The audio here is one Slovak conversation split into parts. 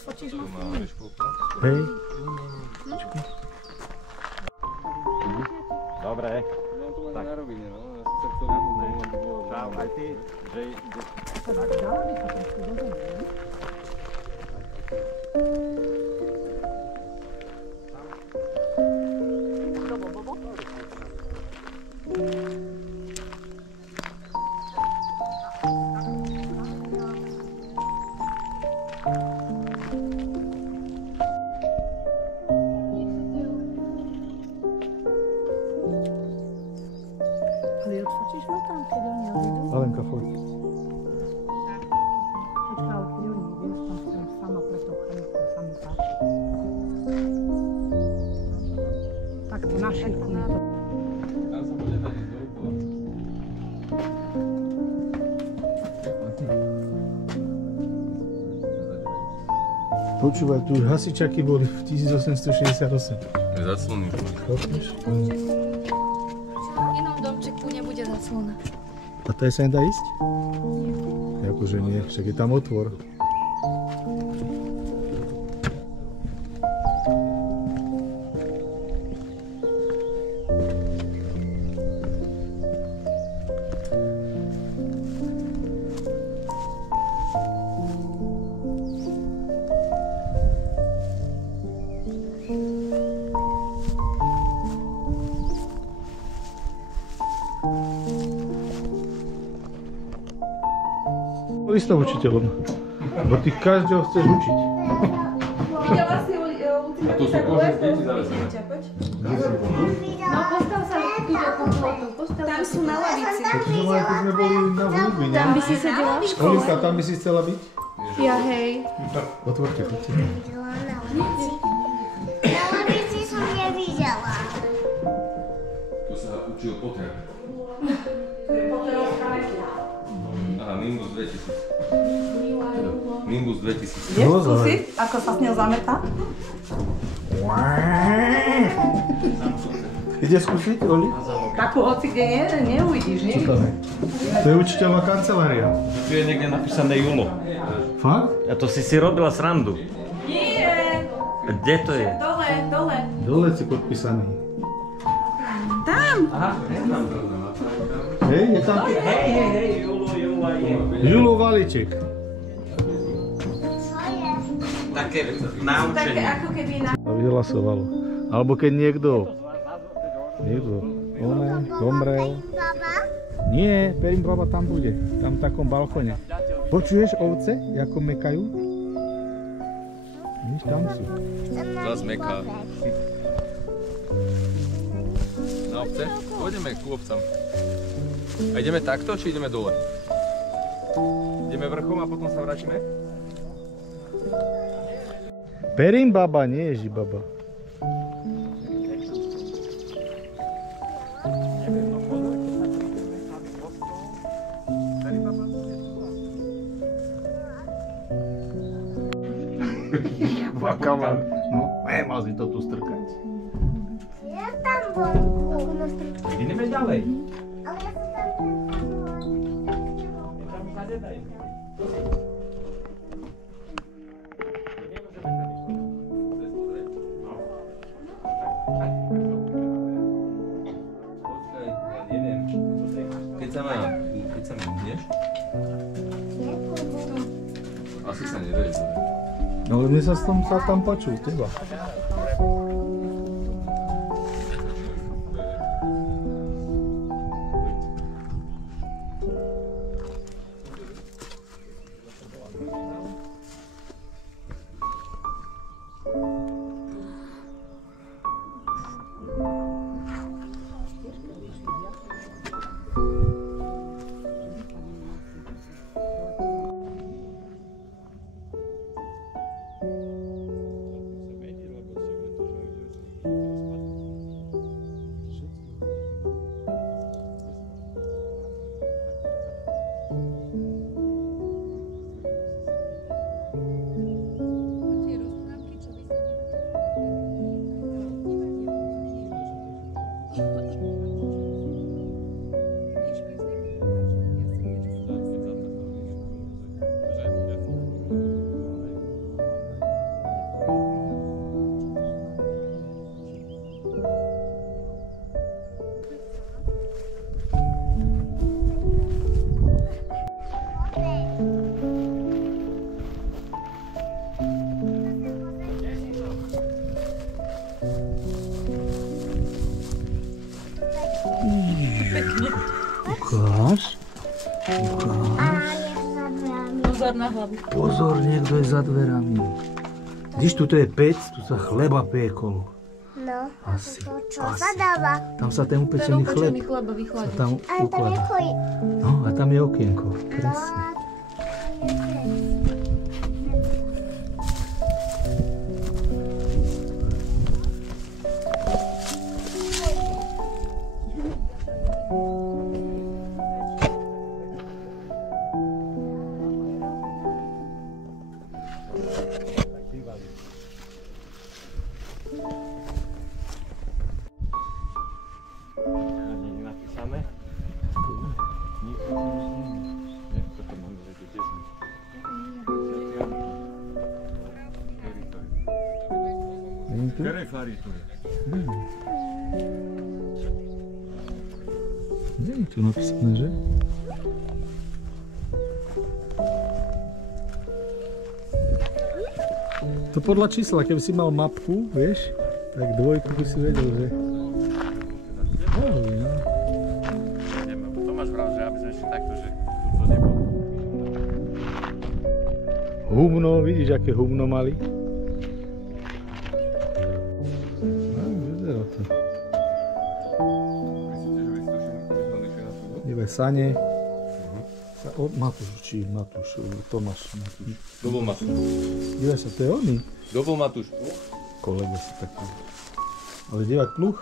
odfotíš ma? Hej. Dobre. No to máš na rovine, no. Ja som sa chcel Čau, aj ty, že... Dala by sa trošku dozadu, ne? Ale odfotíš ma tam, keď oni odídu? Alenka, foť. Počkaj, ale keď oni ideš, tam som sama pre tou chalickou, sa mi páči. Takto na šírku mi to. Tam sa bude dať dookola. Počúvaj, tu hasičaky boli v 1868. Zaclony. Chápeš? V inom domčeku nebude zaclona. A to sa nedá ísť? Akože nie, však je tam otvor. Listov učiteľom, bo ty každého chceš učiť. Videla si Luci, A to sú kožné deti zavesené. No postav sa tu do kompletu. Tam sú na lavici. To sme mali, keď sme boli na hudbi, ne? Tam by si sedela v škole. Olinka, tam by si chcela byť? Ja hej. Otvorte, chodte. Na lavici som nevidela. Tu sa učil Potter. Aha, Nimbus 2000. Nimbus 2000. Ideš skúsiť, ako sa s ňou zametá? Ide skúsiť, Oli? Takú hoci kde neuvidíš, Čo to je? To je učiteľová kancelária. Tu je niekde napísané Julo. Fakt? A to si robila srandu. Nie. Kde to je? Dole, dole. Dole si podpísaný. Tam. Hej, je tam Hej, Jula je. Julo Valiček. Také Také naučenie. ako keby na... A vyhlasovalo. Alebo keď niekto zomrel. Baba? Nie, Perim baba tam bude, tam v takom balkone. Počuješ ovce, ako mekajú? Víš, tam sú. Zas meká. Na obce? Pôjdeme ku obcam. A ideme takto, či ideme dole? Ideme vrchom a potom sa vrátime? Perim baba, nie Ježi baba. Bakaman. No, mal si to tu strkať. Ja tam vonku. Ideme ďalej. Ale ja sa tam Počkaj, ja neviem. Keď sa mi ideš? Asi sa nedojde. No ale mne sa tam počul, teba. Ukáž. A je za dverami. Pozor na hlavu. Pozor, niekto je za dverami. Vidíš, tuto je pec, tu sa chleba piekol. No, Asi. to čo sa dáva? Tam sa ten Ten upečený chleb upečený chleba sa vychladí. tam Ale tam je ukladá. koj. No a tam je okienko. No, Presne. a tam je koj. Nie je napísané? Nie, toto máme vedieť, kde sme. Ktoré fary tu je? Nie je tu napísané, že? To podľa čísla, keby si mal mapku, vieš, tak dvojku by si vedel, že... Mohli, no. Tomáš vravel, že aby sme ešte takto, že to nebolo. Humno, vidíš, aké humno mali? No, vyzerá to. Myslíte, že by si to všetko vyznali, že na to? Iba sane. Matúš, Tomáš Matúš. Dobol Matúš. Dívaj sa, to je oný. Dobol Matúš. Kolega si taký. Ale dívaj, pluch.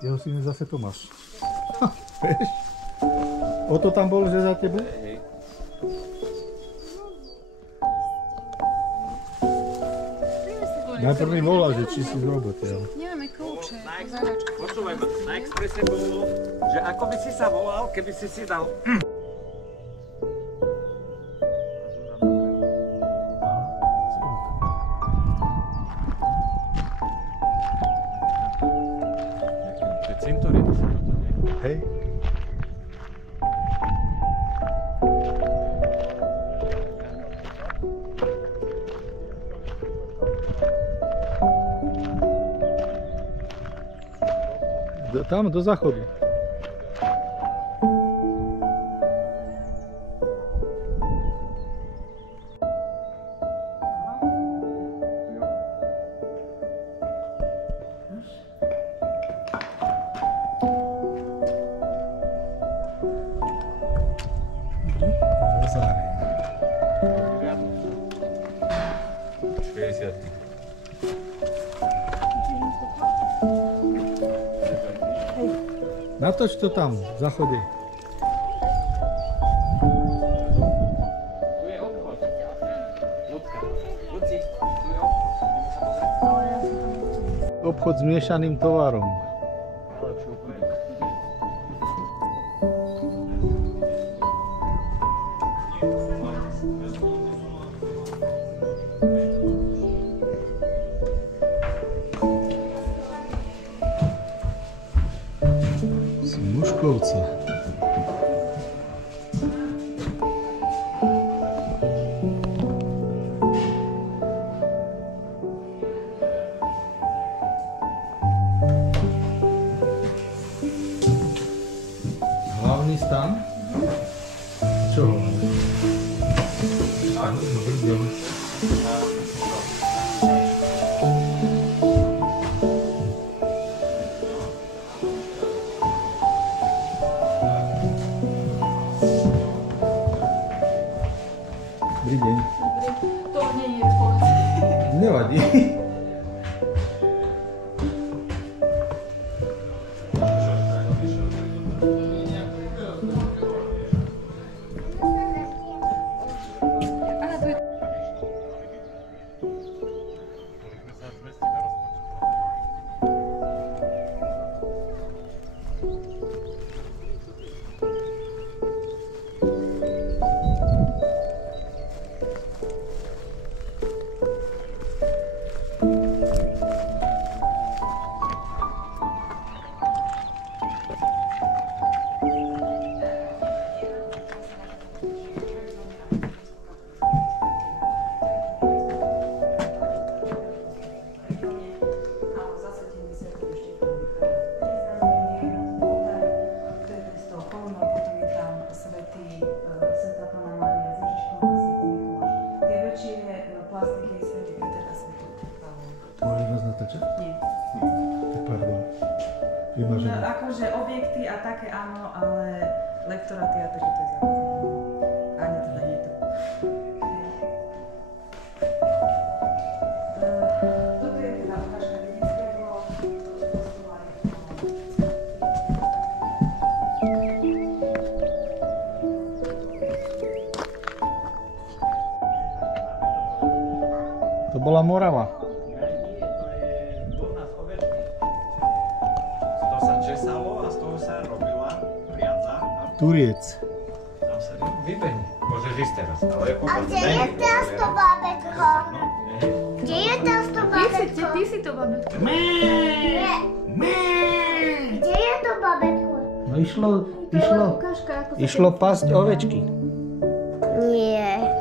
Jeho syn je zase Tomáš. Ha, vieš? Oto tam bol, že za tebe? Hej. Najprv mi volal, že či si z roboty, ale... Nemáme kľúče. Zahračka. Počúvaj ma, na Expresse bolo, že ako by si sa volal, keby si si dal... To je cintorín. Hej. Tam do záchodu. Ozárej. 60. Natoč to tam, v záchode. Tu je obchod. Ľudka. Ľudci, tu je obchod. Obchod s miešaným tovarom. Z Muškovca. Hlavný stan? Čo hlavný? Áno, brzdel. Dobrý deň. To nie je v pohode. Nevadí. Aha, tu je... vlastne tej série, teraz som to Môžeš nás natáčať? Nie. Pardon. No, Vymažené. akože objekty a také áno, ale lektoráty a takéto je zakázané. Ani teda nie to. Toto je teda ukážka dedického kostola. To bola Morava. Z toho sa česalo a z toho sa robila riadza. Turiec. Tam sa vybehne. Môžeš ísť teraz, ale A kde je teraz to bábätko? Kde je teraz to bábätko? Ty si to babetko. Kde je to bábätko? No išlo Ukážka, ako sa išlo pasť ovečky. Nie.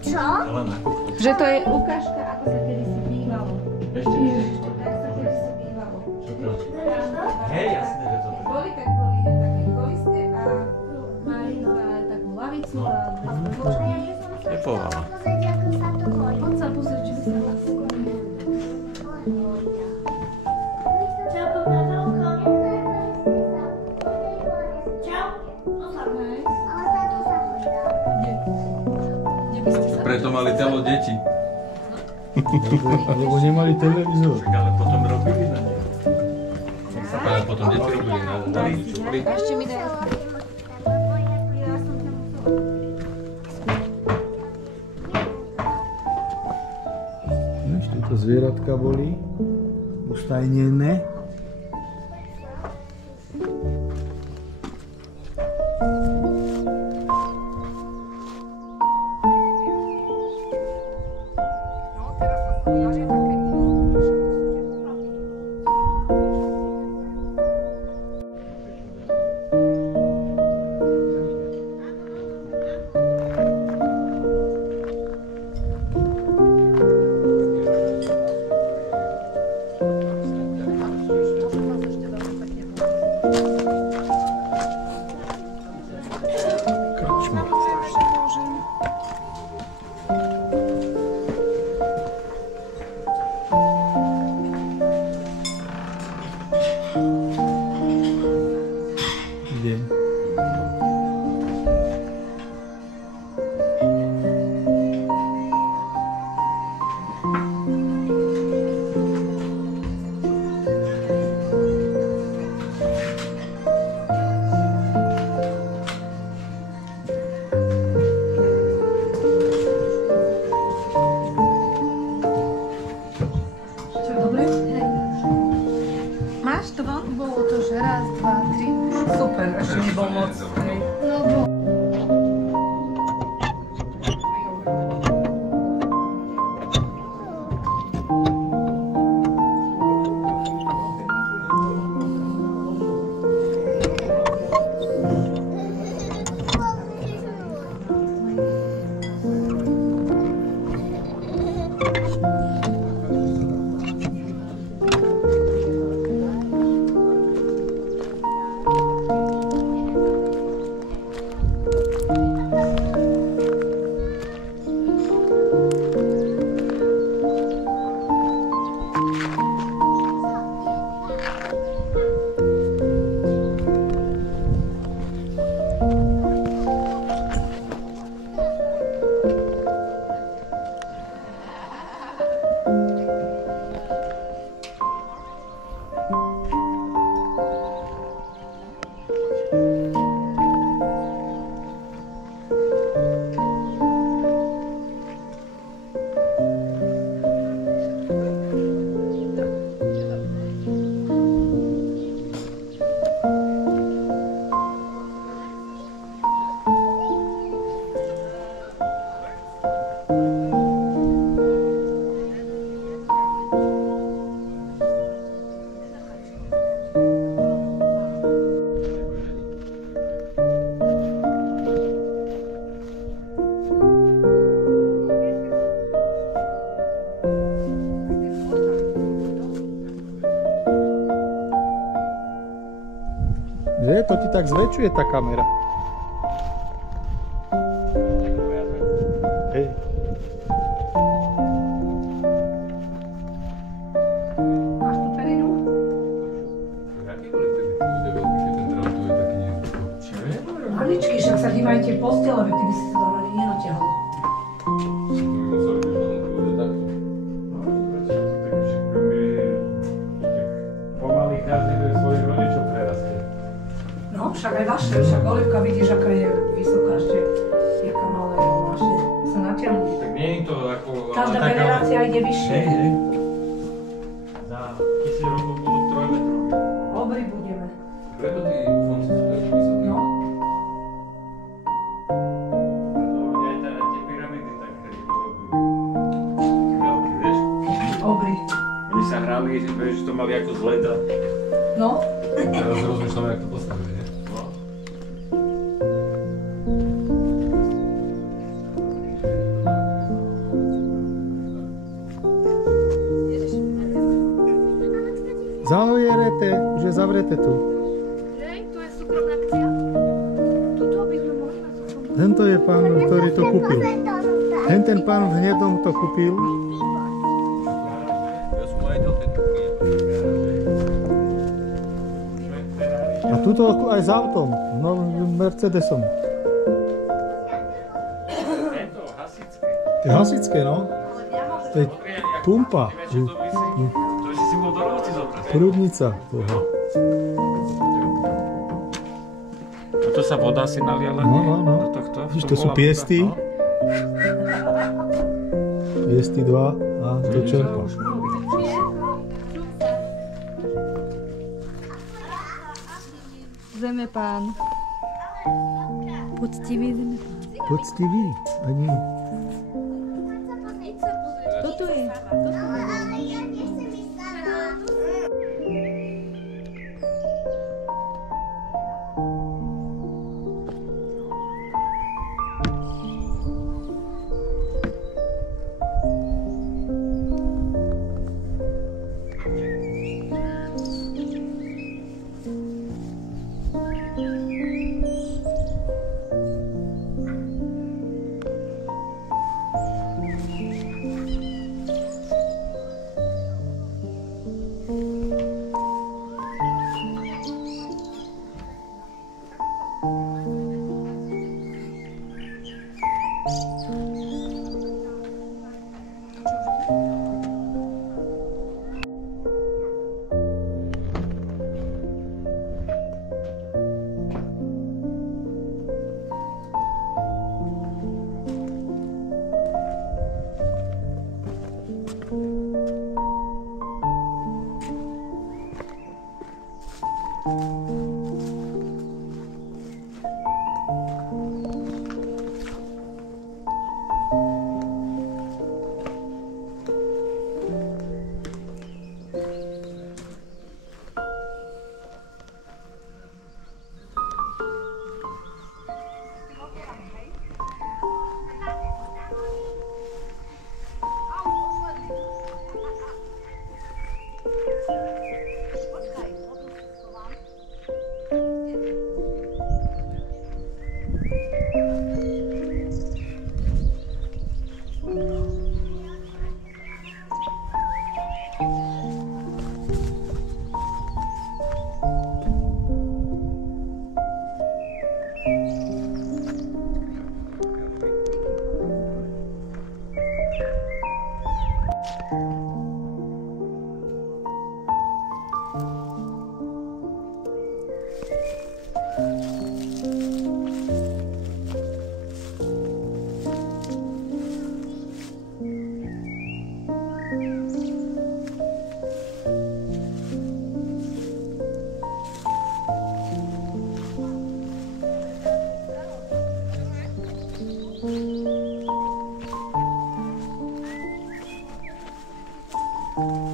Čo? Že to je ukážka, ako sa kedysi bývalo. Ešte Tak sa kedysi bývalo. hej, jasné, že to je. Boli také koliste a mali takú lavicu a dve stoličky. Nepovala. Pozrieť, ako sa to hojí. Poď sa pozrieť, či by sa dala skloniť. Čo, pokazovko? Čo? Hej. Ale táto sa hodila. Kde by ste sa... Preto mali telo deti. Lebo nemali televízor. Ale potom robili na nej. Ale potom deti robili na linču. Ešte mi daj. Víš, tieto zvieratka boli ustajnené. Krčma. Kde? Čo, dobre? Hej. Máš to von? Bolo to, že raz, dva, tri. Super, ešte nebol moc. Hej. No, bolo. Že? To ti tak zväčšuje tá kamera. Hej. Aj vaše, však Olivka vidíš, aká je vysoká ešte, jaká malá je vlastne sa natiahne. Tak nie je to ako... Každá generácia ide vyššie. Za 1000 rokov budú 3 metrové. Obry budeme. Preto tí ufonci sú tak vysoké. No. Preto aj tie pyramídy tak robujú. Veľké, vieš? Obry. Oni sa hrali, že to mali ako z leda. No. Teraz rozmýšľame, jak to postaviť, nie? No. Zavierete, už je zavreté tu. Hej, tu je súkromná akcia. Tuto by sme mohli na súkromnú. Tento je pán, ktorý to kúpil. Ten pán v hnedom to kúpil. Ja som majiteľ tejto knihy. A tuto aj s autom, novým Mercedesom. Tento hasičské. To je hasičské, no? To je pumpa. Vieš, čo to vysí? To si si bol do roboty zobrať. Prúdnica toho. A to sa voda si naliala No. do tohto? Vidíš, to sú piesty. No. Piesty 2 a to čerpa. Zemepán. Poctivý zemepán. Poctivý, ani. Toto je. Ale ja nechcem ísť na Thank you.